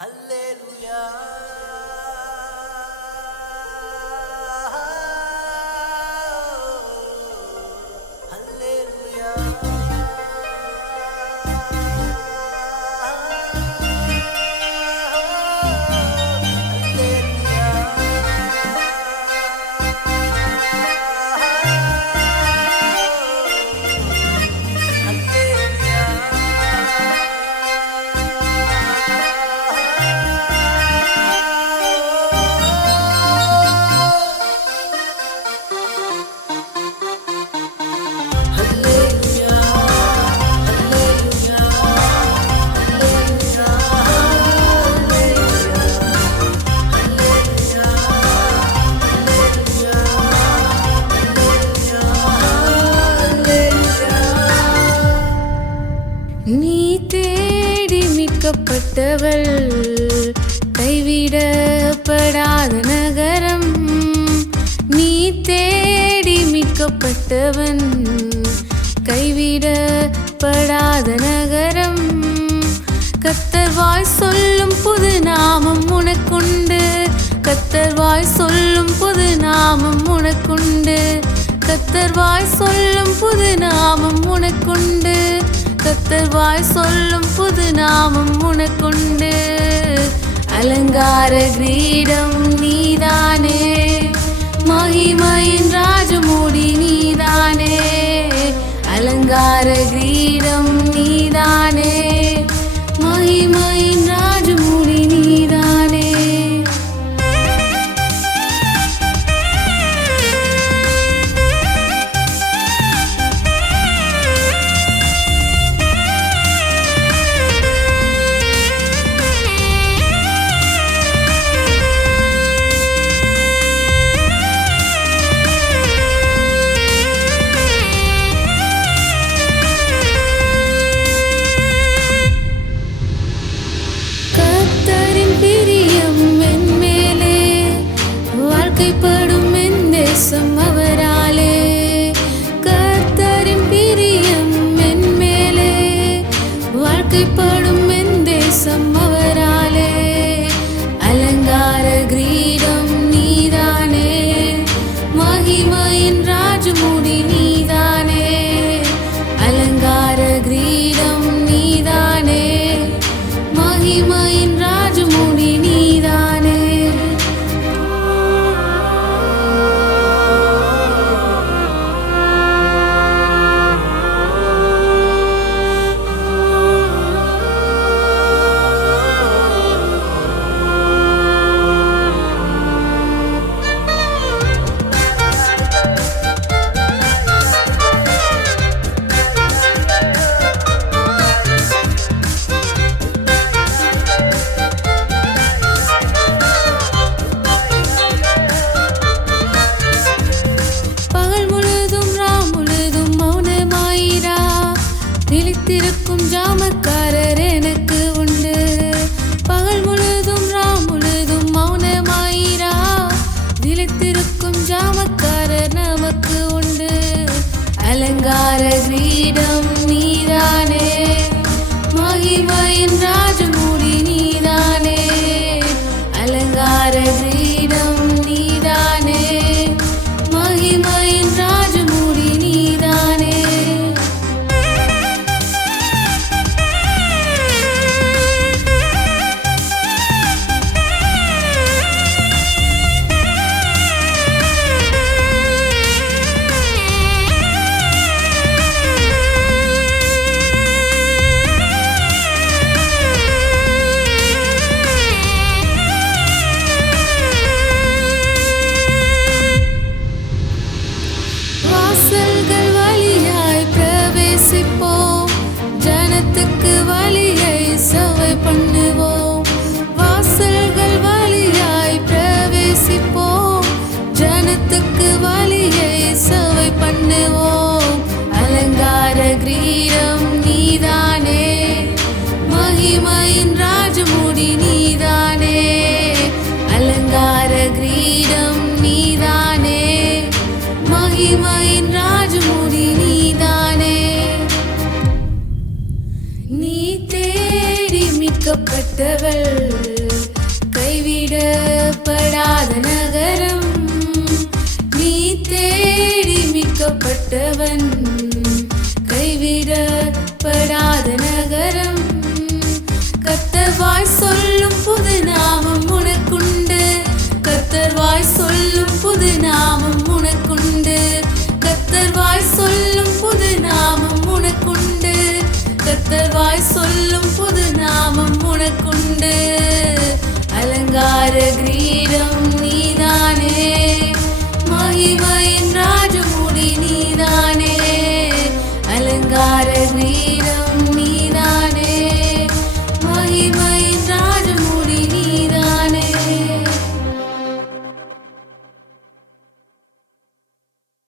Hallelujah. நீ தேடி மீட்கப்பட்டவள், கைவிடப்படாத நகரம். நீ தேடி மீட்கப்பட்டவன், கைவிடப்படாத நகரம். கர்த்தர் வாய் சொல்லும் புது நாமம் உனக்குண்டு, கர்த்தர் வாய் சொல்லும் புது நாமம் உனக்குண்டு, கர்த்தர் வாய் சொல்லும் புது நாமம் உனக்குண்டு, கர்த்தர் வாய் சொல்லும் புது நாமம் உனக்குண்டு. அலங்கார கிரீடம் நீதானே, மகிமையின் ராஜமூடி நீதானே. அலங்கார கிரீடம் நீதானே, மகிமையின் ராஜமூடி நீதானே. வாழ்க்கைப்படும் என் தேசம் அவராலே, கர்த்தரின் பிரியம் என் மேலே. வாழ்க்கைப்படும் என் தேசம் அவராலே. அலங்கார கிரீடம் நீதானே, மகிமையின் ராஜமுடி நீதானே. அலங்கார கிரீடம் நீதானே, மகிமையின் ராஜமுடி நீதானே. நிலைத்திருக்கும் ஜாமக்காரர் எனக்கு உண்டு. பகல் முழுதும் ராம் முழுதும் மௌனமாயிரா, நிலைத்திருக்கும் ஜாமக்காரர் நமக்கு உண்டு. அலங்கார கிரீடம் நீதானே, மகிமையின் ராஜமூடி நீதானே. அலங்கார கிரீடம் நீதானே, மகிமையின் ராஜமூடி நீதானே. வாசல்கள் வழியாய் பிரவேசிப்போம், ஜனத்துக்கு வழியை சேவை பண்ணுவோம். வாசல்கள் வழியாய் பிரவேசிப்போம், ஜனத்துக்கு வழியை சேவை பண்ணுவோம். அலங்கார கிரீடம் நீதானே, மகிமையின் ராஜமுடி நீதானே. அலங்கார கிரீடம் நீதானே, மகிமையின் ராஜமுடி நீதானே. நீ தேடி மீட்க மீட்கப்பட்டவள் கைவிடப்படாத நகரம் நீ தேடி மீட்கப்பட்டவன் கைவிடப்படாத நகரம் கர்த்தர் வாய் சொல்லும் புது நாமம் உனக்குண்டு கர்த்தர் வாய் சொல்லும் புது நாமம் உனக்குண்டு கர்த்தர் வாய் சொல்லும்